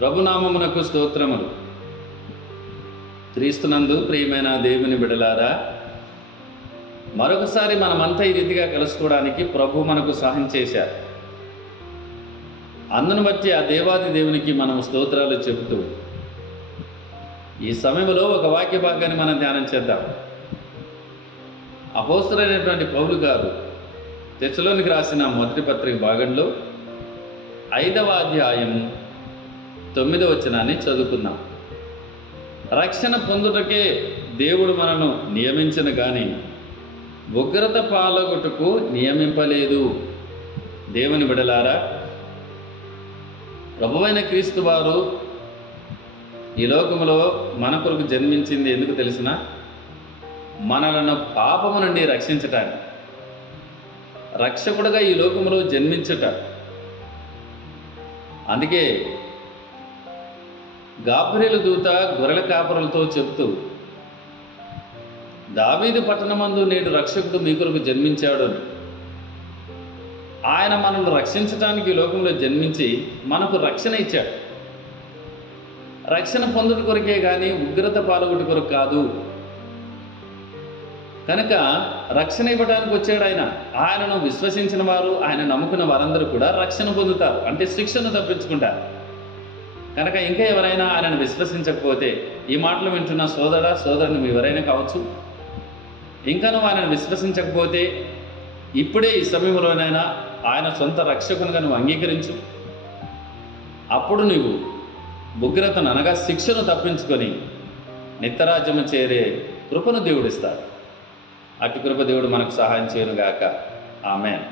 ప్రభునామమునకు స్తోత్రములు. క్రీస్తునందు ప్రియమైన దేవుని బిడలారా, మరొకసారి మనమంతా ఈ రీతిగా కలుసుకోవడానికి ప్రభు మనకు సహాయం చేశారు. అందును బట్టి ఆ దేవాది దేవునికి మనం స్తోత్రాలు చెబుతూ ఈ సమయంలో ఒక వాక్య భాగాన్ని మనం ధ్యానం చేద్దాం. అపోస్తలుడైనటువంటి పౌలు గారు తెస్సలోనికి రాసిన మొదటి పత్రిక భాగంలో 5వ అధ్యాయం 9వ వచనాన్ని చదువుకుందాం. రక్షణ పొందుటకే దేవుడు మనను నియమించిన గాని ఉగ్రత పాలగొట్టుకు నియమింపలేదు. దేవుని బిడలారా, ప్రభువైన క్రీస్తు వారు ఈ లోకములో మన కొరకు జన్మించింది ఎందుకు తెలిసిన? మనలను పాపము నుండి రక్షించటానికి. రక్షకుడుగా ఈ లోకములో జన్మించుట. అందుకే గాబ్రియేలు దూత గొర్రెల కాపరులతో చెప్తూ, దావీదు పట్టణమందు నేడు రక్షకుడు మీ కొరకు జన్మించాడు అని. ఆయన మనల్ని రక్షించడానికి ఈ లోకంలో జన్మించి మనకు రక్షణ ఇచ్చాడు. రక్షణ పొందుట కొరకే కానీ ఉగ్రత పాల్గొట్టు కొరకు కాదు. కనుక రక్షణ ఇవ్వడానికి వచ్చాడు ఆయన. ఆయనను విశ్వసించిన వారు, ఆయన నమ్ముకున్న వారందరూ కూడా రక్షణ పొందుతారు, అంటే శిక్షను తప్పించుకుంటారు. కనుక ఇంకా ఎవరైనా ఆయనను విశ్వసించకపోతే, ఈ మాటలు వింటున్న సోదరా సోదరుని ఎవరైనా కావచ్చు, ఇంకా నువ్వు ఆయనను విశ్వసించకపోతే ఇప్పుడే ఈ సమయంలోనైనా ఆయన సొంత రక్షకునిగా నువ్వు అంగీకరించు. అప్పుడు నువ్వు ఉగ్రతను అనగా శిక్షను తప్పించుకొని నిత్యరాజ్యము చేరే కృపను దేవుడిస్తాడు. అటు కృప దేవుడు మనకు సహాయం చేయనుగాక. ఆమేన్.